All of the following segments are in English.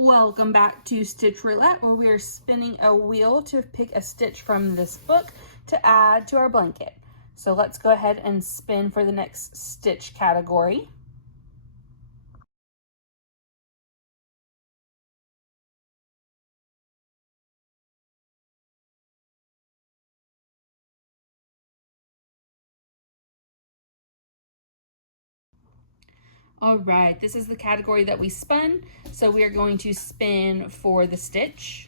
Welcome back to Stitch Roulette, where we are spinning a wheel to pick a stitch from this book to add to our blanket. So let's go ahead and spin for the next stitch category. All right, this is the category that we spun, so we are going to spin for the stitch.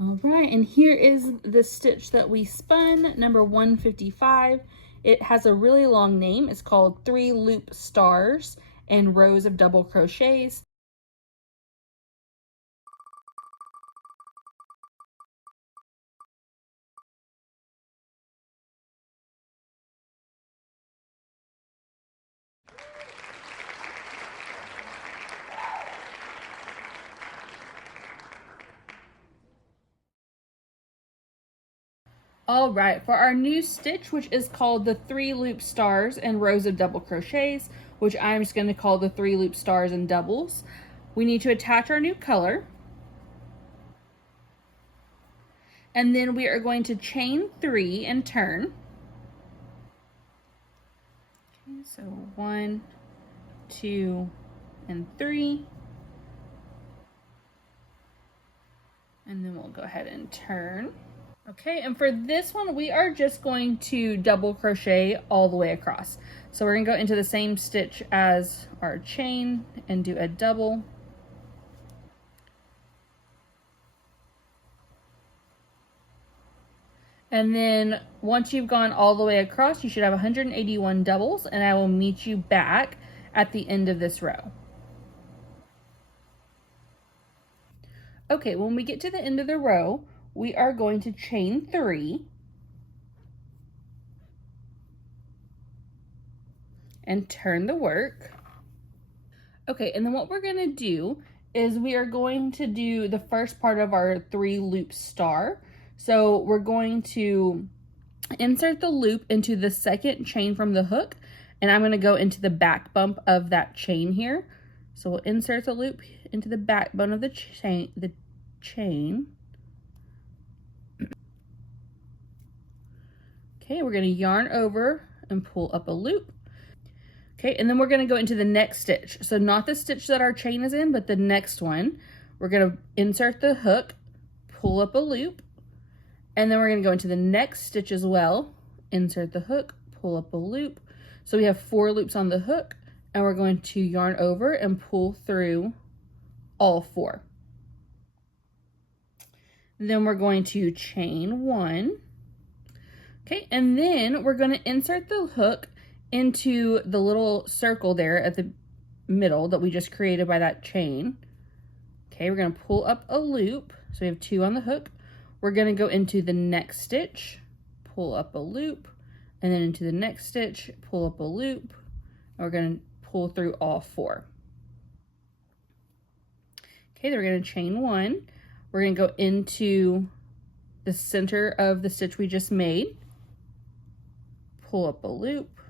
All right, and here is the stitch that we spun, number 155. It has a really long name. It's called 3 Loop Stars and Rows of Double Crochets. All right, for our new stitch, which is called the 3 Loop Stars and Rows of Double Crochets, which I'm just going to call the 3 Loop Stars and Doubles, we need to attach our new color. And then we are going to chain 3 and turn. Okay, so 1, 2, and 3. And then we'll go ahead and turn. Okay, and for this one, we are just going to double crochet all the way across. So we're gonna go into the same stitch as our chain and do a double. And then once you've gone all the way across, you should have 181 doubles, and I will meet you back at the end of this row. Okay, when we get to the end of the row, we are going to chain 3 and turn the work. Okay, and then what we're gonna do is we are going to do the first part of our 3 loop star. So we're going to insert the loop into the second chain from the hook, and I'm gonna go into the back bump of that chain here. So we'll insert the loop into the backbone of the chain. Okay, we're gonna yarn over and pull up a loop. Okay, and then we're gonna go into the next stitch. So not the stitch that our chain is in, but the next one. We're gonna insert the hook, pull up a loop, and then we're gonna go into the next stitch as well, insert the hook, pull up a loop. So we have 4 loops on the hook, and we're going to yarn over and pull through all 4. Then we're going to chain 1. Okay, and then we're gonna insert the hook into the little circle there at the middle that we just created by that chain. Okay, we're gonna pull up a loop. So we have 2 on the hook. We're gonna go into the next stitch, pull up a loop, and then into the next stitch, pull up a loop, and we're gonna pull through all 4. Okay, then we're gonna chain 1. We're gonna go into the center of the stitch we just made, pull up a loop,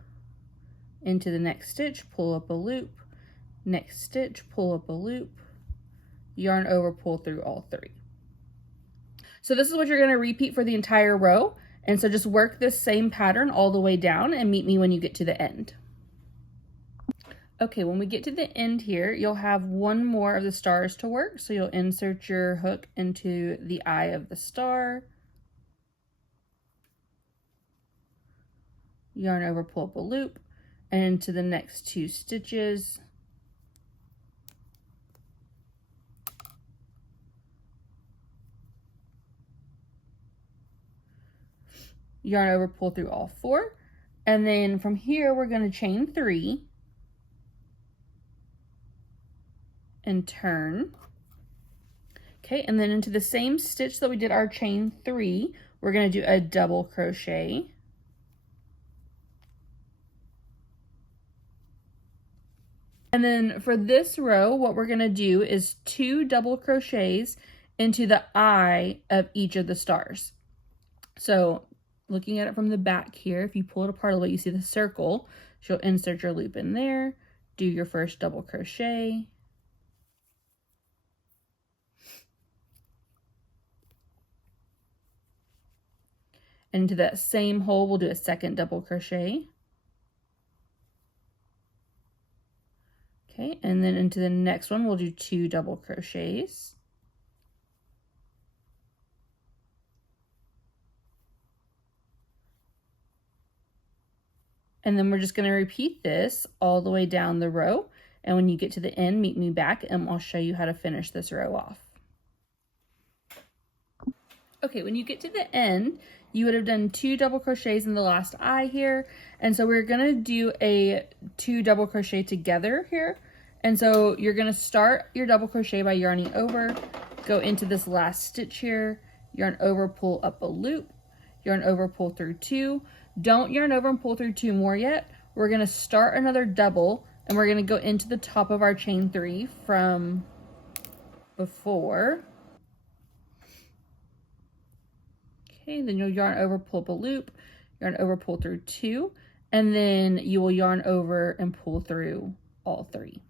into the next stitch, pull up a loop, next stitch, pull up a loop, yarn over, pull through all 3. So this is what you're going to repeat for the entire row. And so just work this same pattern all the way down and meet me when you get to the end. Okay, when we get to the end here, you'll have 1 more of the stars to work. So you'll insert your hook into the eye of the star, yarn over, pull up a loop, and into the next 2 stitches. Yarn over, pull through all 4. And then from here, we're going to chain 3 and turn. Okay, and then into the same stitch that we did our chain 3, we're going to do a double crochet. And then for this row, what we're going to do is 2 double crochets into the eye of each of the stars. So looking at it from the back here, if you pull it apart a little, you see the circle. So you'll insert your loop in there, do your first double crochet. And into that same hole, we'll do a second double crochet. Okay, and then into the next one, we'll do 2 double crochets. And then we're just going to repeat this all the way down the row. And when you get to the end, meet me back and I'll show you how to finish this row off. Okay, when you get to the end, you would have done 2 double crochets in the last eye here. And so we're gonna do a 2 double crochet together here. And so you're gonna start your double crochet by yarning over, go into this last stitch here, yarn over, pull up a loop, yarn over, pull through 2. Don't yarn over and pull through 2 more yet. We're gonna start another double and we're gonna go into the top of our chain 3 from before. Okay, then you'll yarn over, pull up a loop, yarn over, pull through 2, and then you will yarn over and pull through all 3.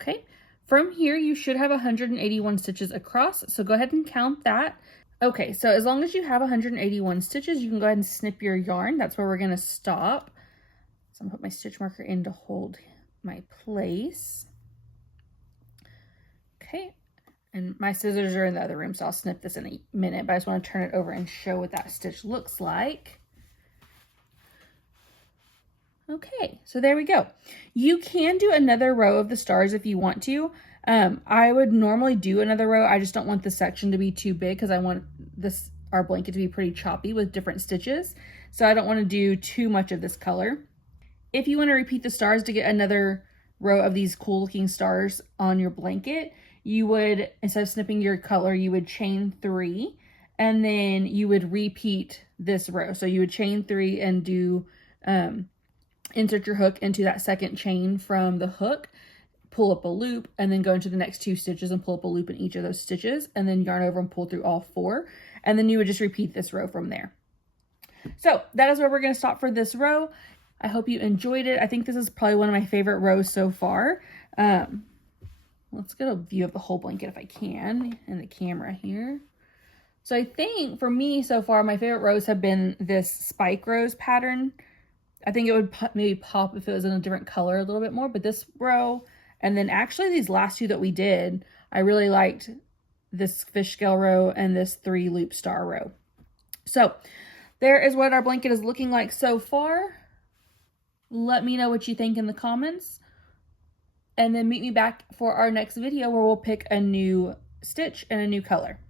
Okay, from here you should have 181 stitches across, so go ahead and count that. Okay, so as long as you have 181 stitches, you can go ahead and snip your yarn. That's where we're going to stop. So I'm going to put my stitch marker in to hold my place. Okay. And my scissors are in the other room, so I'll snip this in a minute, but I just want to turn it over and show what that stitch looks like. Okay, so there we go. You can do another row of the stars if you want to. I would normally do another row. I just don't want the section to be too big because I want our blanket to be pretty choppy with different stitches. So I don't want to do too much of this color. If you want to repeat the stars to get another row of these cool looking stars on your blanket, you would, instead of snipping your color, you would chain 3 and then you would repeat this row. So you would chain 3 and do, insert your hook into that second chain from the hook, pull up a loop, and then go into the next 2 stitches and pull up a loop in each of those stitches, and then yarn over and pull through all 4. And then you would just repeat this row from there. So that is where we're going to stop for this row. I hope you enjoyed it. I think this is probably one of my favorite rows so far. Let's get a view of the whole blanket if I can in the camera here. So I think for me so far, my favorite rows have been this spike rose pattern. I think it would maybe pop if it was in a different color a little bit more, but this row, and then actually these last 2 that we did, I really liked this fish scale row and this 3 loop star row. So there is what our blanket is looking like so far. Let me know what you think in the comments. And then meet me back for our next video where we'll pick a new stitch and a new color.